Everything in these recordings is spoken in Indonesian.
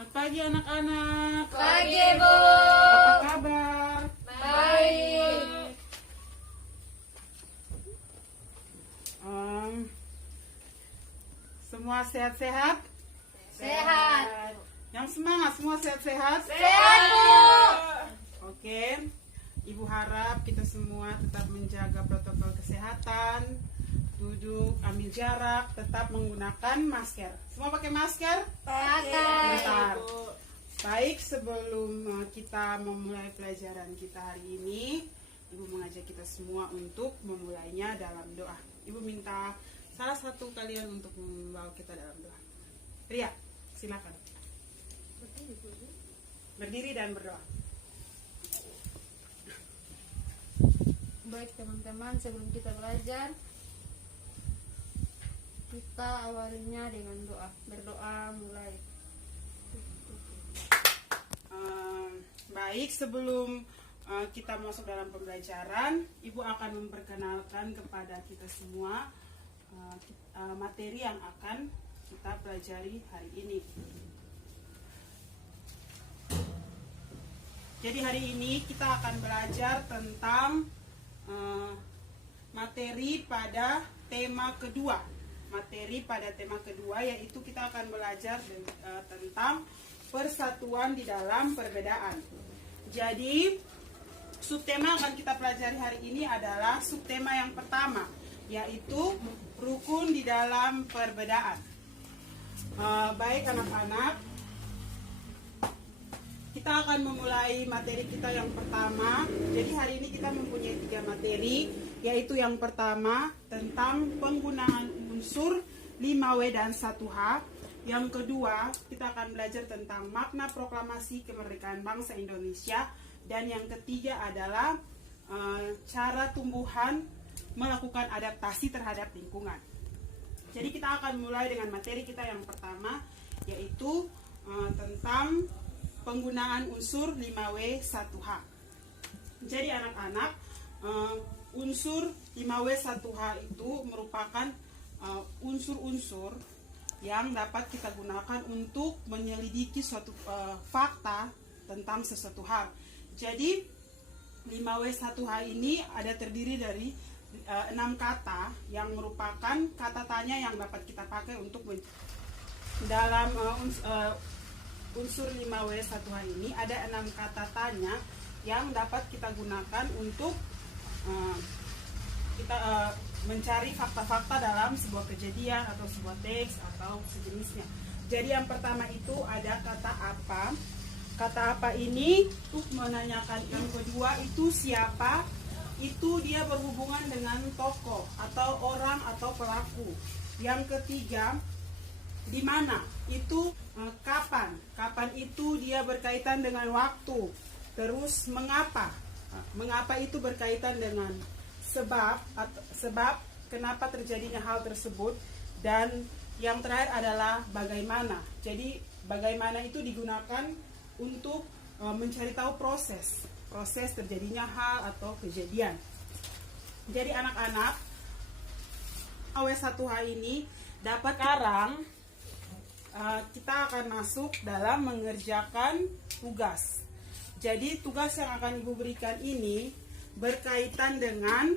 Selamat pagi anak-anak. Pagi, Bu. Apa kabar? Baik. Semua sehat-sehat? Sehat. Yang semangat semua sehat-sehat? Sehat, Bu. Oke. Ibu harap kita semua tetap menjaga protokol kesehatan, duduk, ambil jarak, tetap menggunakan masker. Semua pakai masker? Pakai. Bentar. Baik, sebelum kita memulai pelajaran kita hari ini, Ibu mengajak kita semua untuk memulainya dalam doa. Ibu minta salah satu kalian untuk membawa kita dalam doa. Ria, silakan. Berdiri dan berdoa. Baik teman-teman, sebelum kita belajar, kita awalinya dengan doa. Berdoa mulai. Baik, sebelum kita masuk dalam pembelajaran, Ibu akan memperkenalkan kepada kita semua materi yang akan kita pelajari hari ini. Jadi hari ini kita akan belajar tentang materi pada tema kedua. Materi pada tema kedua yaitu kita akan belajar tentang persatuan di dalam perbedaan. Jadi subtema yang akan kita pelajari hari ini adalah subtema yang pertama, yaitu rukun di dalam perbedaan. Baik anak-anak, kita akan memulai materi kita yang pertama. Jadi hari ini kita mempunyai 3 materi, yaitu yang pertama tentang penggunaan unsur 5W dan 1H. Yang kedua, kita akan belajar tentang makna proklamasi kemerdekaan bangsa Indonesia. Dan yang ketiga adalah cara tumbuhan melakukan adaptasi terhadap lingkungan. Jadi kita akan mulai dengan materi kita yang pertama, yaitu tentang penggunaan unsur 5W 1H. Jadi anak-anak, unsur 5W 1H itu merupakan unsur-unsur yang dapat kita gunakan untuk menyelidiki suatu fakta tentang sesuatu hal. Jadi 5W 1H ini ada terdiri dari 6 kata yang merupakan kata tanya yang dapat kita pakai untuk dalam unsur 5W 1H ini ada 6 kata tanya yang dapat kita gunakan untuk kita mencari fakta-fakta dalam sebuah kejadian atau sebuah teks atau sejenisnya. Jadi yang pertama itu ada kata apa. Kata apa ini untuk menanyakan. Yang kedua itu siapa. Itu dia berhubungan dengan tokoh atau orang atau pelaku. Yang ketiga di mana. Itu kapan. Kapan itu dia berkaitan dengan waktu. Terus mengapa. Mengapa itu berkaitan dengan sebab kenapa terjadinya hal tersebut. Dan yang terakhir adalah bagaimana. Jadi bagaimana itu digunakan untuk mencari tahu proses terjadinya hal atau kejadian. Jadi anak-anak, AW1H ini dapat sekarang kita akan masuk dalam mengerjakan tugas. Jadi tugas yang akan Ibu berikan ini berkaitan dengan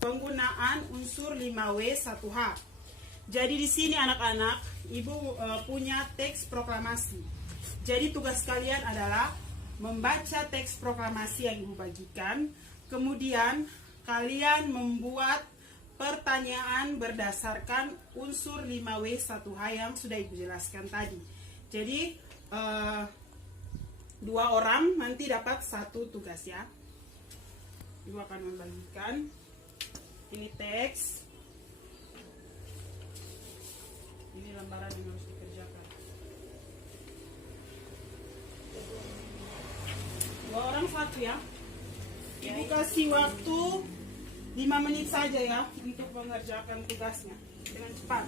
penggunaan unsur 5W 1H. Jadi di sini anak-anak, Ibu punya teks proklamasi. Jadi tugas kalian adalah membaca teks proklamasi yang Ibu bagikan. Kemudian kalian membuat pertanyaan berdasarkan unsur 5W 1H yang sudah Ibu jelaskan tadi. Jadi 2 orang nanti dapat 1 tugas ya. Ibu akan membagikan ini teks, ini lembaran yang harus dikerjakan. 2 orang 1 ya. Ibu kasih waktu 5 menit saja ya untuk mengerjakan tugasnya dengan cepat.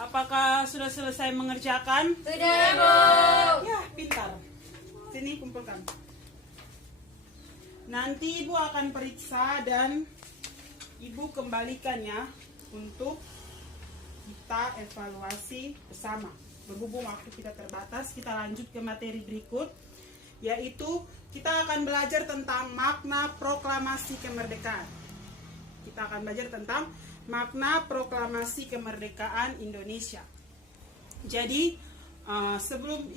Apakah sudah selesai mengerjakan? Sudah, Bu. Ya, pintar. Sini kumpulkan. Nanti Ibu akan periksa dan Ibu kembalikannya untuk kita evaluasi bersama. berhubung waktu kita terbatas, kita lanjut ke materi berikut, yaitu kita akan belajar tentang makna proklamasi kemerdekaan. Kita akan belajar tentang makna proklamasi kemerdekaan Indonesia. Jadi sebelum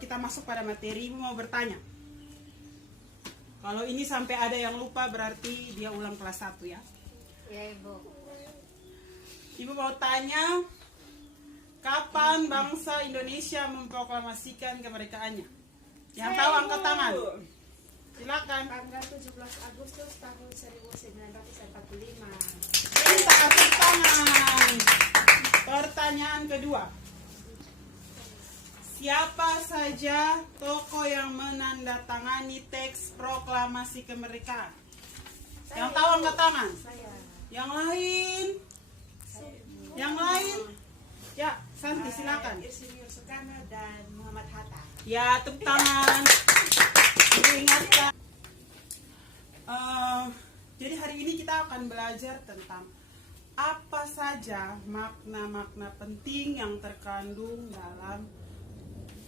kita masuk pada materi, Ibu mau bertanya. Kalau ini sampai ada yang lupa berarti dia ulang kelas 1 ya. Ya, Ibu. Ibu mau tanya, kapan bangsa Indonesia memproklamasikan kemerdekaannya? Yang tahu angkat tangan. Silakan. Tanggal 17 Agustus tahun 1945. Minta tepuk tangan. Pertanyaan kedua. Siapa saja tokoh yang menandatangani teks proklamasi kemerdekaan? Yang tahu angkat tangan. Saya. Yang lain? Yang lain? Ya, Santi silakan. Insinyur Soekarno dan Muhammad Hatta. Ya, tepuk tangan. Diingatkan. Jadi hari ini kita akan belajar tentang apa saja makna-makna penting yang terkandung dalam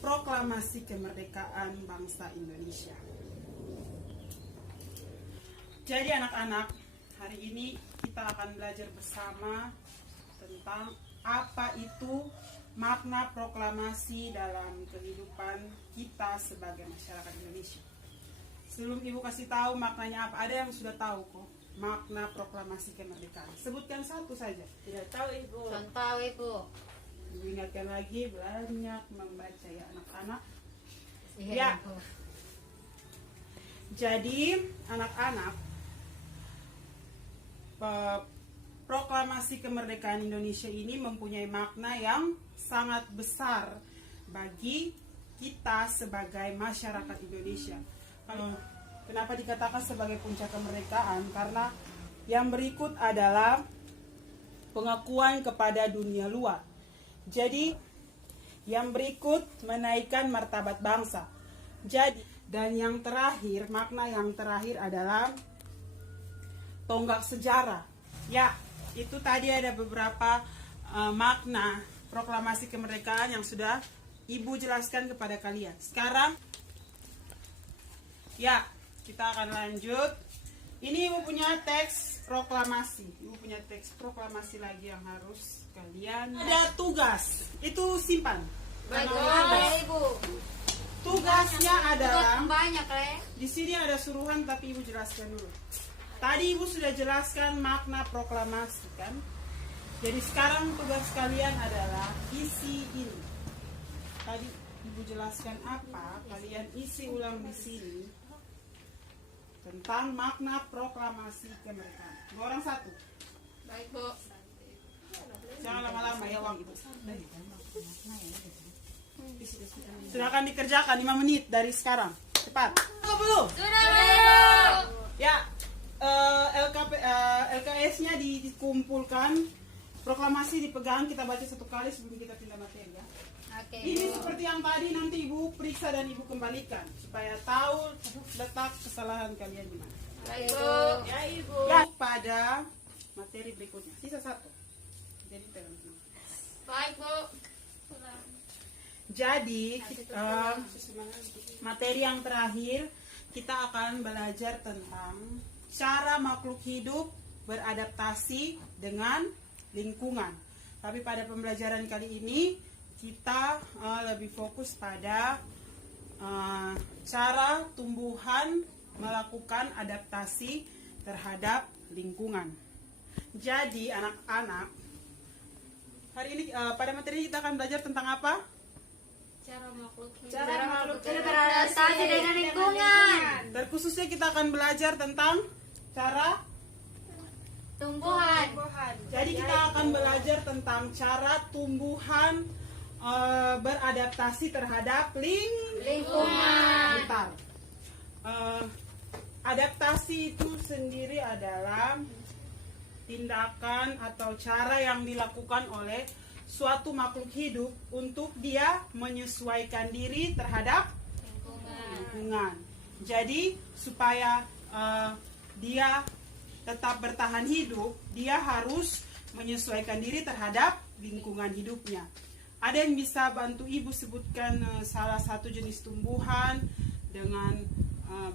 proklamasi kemerdekaan bangsa Indonesia. Jadi anak-anak, hari ini kita akan belajar bersama tentang apa itu makna proklamasi dalam kehidupan kita sebagai masyarakat Indonesia. Sebelum Ibu kasih tahu maknanya apa, ada yang sudah tahu kok makna proklamasi kemerdekaan. Sebutkan satu saja. Tidak tahu, Ibu. Contoh, Ibu. Ibu ingatkan lagi, banyak membaca ya anak-anak. Iya, Ya. Ibu. Jadi anak-anak, proklamasi kemerdekaan Indonesia ini mempunyai makna yang sangat besar bagi kita sebagai masyarakat Indonesia. Kenapa dikatakan sebagai puncak kemerdekaan? Karena yang berikut adalah pengakuan kepada dunia luar. Jadi yang berikut menaikkan martabat bangsa. Jadi, dan yang terakhir, makna yang terakhir adalah tonggak sejarah. Ya, itu tadi ada beberapa makna proklamasi kemerdekaan yang sudah Ibu jelaskan kepada kalian. Sekarang, ya, kita akan lanjut. Ini Ibu punya teks proklamasi. Ibu punya teks proklamasi lagi yang harus kalian. Ada tugas, itu simpan. Baik, Karena Ibu. tugasnya adalah Banyak, Le. di sini ada suruhan tapi Ibu jelaskan dulu. Tadi Ibu sudah jelaskan makna proklamasi kan? Jadi sekarang tugas kalian adalah isi ini. Tadi Ibu jelaskan apa, kalian isi ulang di sini tentang makna proklamasi kemerdekaan. Dua orang satu. Baik, Bu. Jangan lama-lama ya uang Ibu. Silakan dikerjakan 5 menit dari sekarang. Cepat. Oh, belum? Sudah, Ibu. Ya, LKS-nya dikumpulkan, proklamasi dipegang, kita baca satu kali sebelum kita pindah materi ya. Oke. Ini seperti yang tadi, nanti Ibu periksa dan Ibu kembalikan supaya tahu letak kesalahan kalian di mana. Baik, Bu. Ya, Ibu. Ya, pada materi berikutnya. Sisa satu. Jadi pegang sini. Baik, Bu. Jadi materi yang terakhir kita akan belajar tentang cara makhluk hidup beradaptasi dengan lingkungan. Tapi pada pembelajaran kali ini kita lebih fokus pada cara tumbuhan melakukan adaptasi terhadap lingkungan. Jadi anak-anak, hari ini pada materi kita akan belajar tentang apa? Cara makhluk hidup. Cara makhluk hidup beradaptasi dengan lingkungan. Terkhususnya kita akan belajar tentang cara. Tumbuhan. Jadi kita akan belajar tentang cara tumbuhan beradaptasi terhadap Lingkungan. Bentar. Adaptasi itu sendiri adalah tindakan atau cara yang dilakukan oleh suatu makhluk hidup untuk dia menyesuaikan diri terhadap lingkungan. Jadi supaya dia tetap bertahan hidup, dia harus menyesuaikan diri terhadap lingkungan hidupnya. Ada yang bisa bantu ibu sebutkan salah satu jenis tumbuhan dengan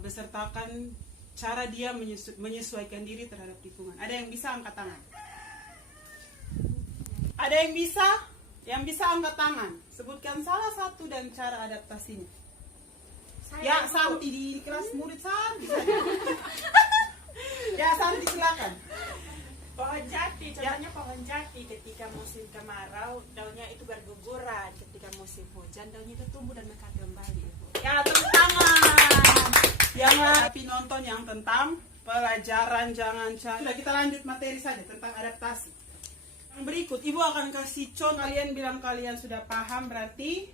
besertakan cara dia menyesuaikan diri terhadap lingkungan. Ada yang bisa angkat tangan? Ada yang bisa? Yang bisa angkat tangan. Sebutkan salah satu dan cara adaptasinya. Ya, Santi di kelas murid Santi saja. Ya, Santi silakan. Pohon jati, contohnya pohon jati ketika musim kemarau daunnya itu berguguran, ketika musim hujan daunnya itu tumbuh dan mekar kembali. Ya, tepuk tangan. Yang tapi nonton yang tentang pelajaran jangan cari. Sudah, kita lanjut materi saja tentang adaptasi. Yang berikut, ibu akan kasih contoh. Kalian bilang kalian sudah paham, berarti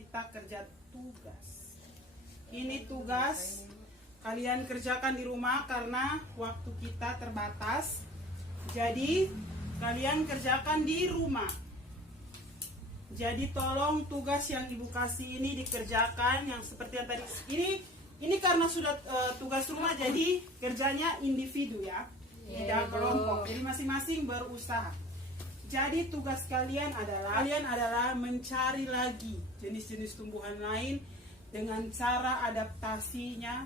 kita kerja tugas. Ini tugas kalian kerjakan di rumah karena waktu kita terbatas. Jadi kalian kerjakan di rumah. Jadi tolong tugas yang ibu kasih ini dikerjakan yang seperti yang tadi. Ini karena sudah tugas rumah, jadi kerjanya individu ya, tidak kelompok. Jadi masing-masing berusaha. Jadi tugas kalian adalah mencari lagi jenis-jenis tumbuhan lain dengan cara adaptasinya,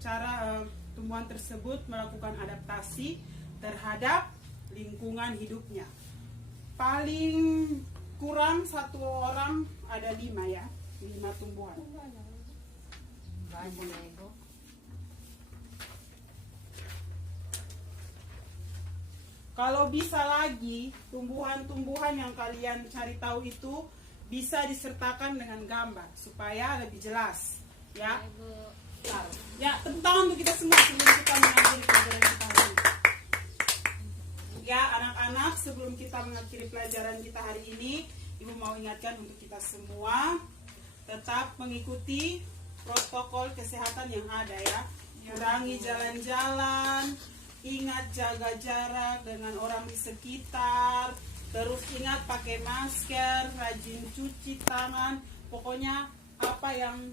cara tumbuhan tersebut melakukan adaptasi terhadap lingkungan hidupnya. Paling kurang satu orang ada 5 ya, 5 tumbuhan. Kalau bisa lagi, tumbuhan-tumbuhan yang kalian cari tahu itu bisa disertakan dengan gambar supaya lebih jelas ya. Ya, tepuk tangan untuk kita semua sebelum kita mengakhiri pelajaran kita hari ini. Ya, anak-anak, sebelum kita mengakhiri pelajaran kita hari ini, ibu mau ingatkan untuk kita semua tetap mengikuti protokol kesehatan yang ada ya. Kurangi jalan-jalan, ingat jaga jarak dengan orang di sekitar, terus ingat pakai masker, rajin cuci tangan. Pokoknya apa yang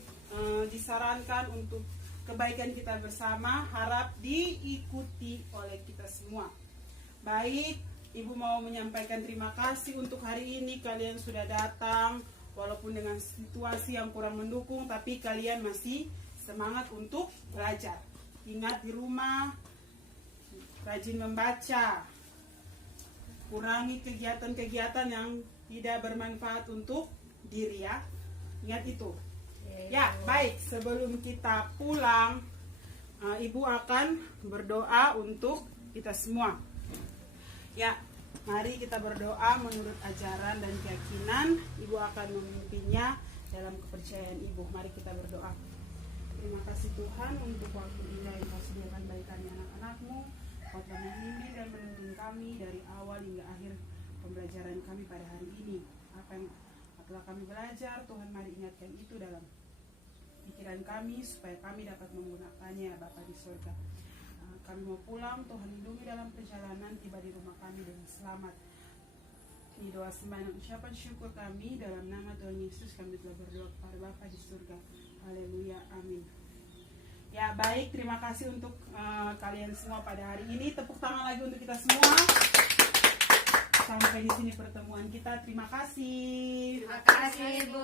disarankan untuk kebaikan kita bersama harap diikuti oleh kita semua. Baik, ibu mau menyampaikan terima kasih untuk hari ini. Kalian sudah datang walaupun dengan situasi yang kurang mendukung, tapi kalian masih semangat untuk belajar. Ingat di rumah rajin membaca, kurangi kegiatan-kegiatan yang tidak bermanfaat untuk diri ya. Ingat itu. Ya, baik, sebelum kita pulang, ibu akan berdoa untuk kita semua. Ya, mari kita berdoa menurut ajaran dan keyakinan. Ibu akan memimpinnya dalam kepercayaan ibu. Mari kita berdoa. Terima kasih Tuhan untuk waktu indah yang kau sediakan bagi kami anak-anak-Mu. Kau telah membimbing dan menuntun kami dari awal hingga akhir pembelajaran kami pada hari ini. Apa yang telah kami belajar, Tuhan mari ingatkan itu dalam pikiran kami supaya kami dapat menggunakannya, Bapa di surga. Kami mau pulang, Tuhan lindungi dalam perjalanan, tiba di rumah kami dengan selamat. Ini doa sembah dan ucapan syukur kami dalam nama Tuhan Yesus kami telah berdoa kepada Bapa di surga. Haleluya, amin. Ya baik, terima kasih untuk kalian semua pada hari ini. Tepuk tangan lagi untuk kita semua. Sampai di sini pertemuan kita. Terima kasih. Terima kasih, Bu.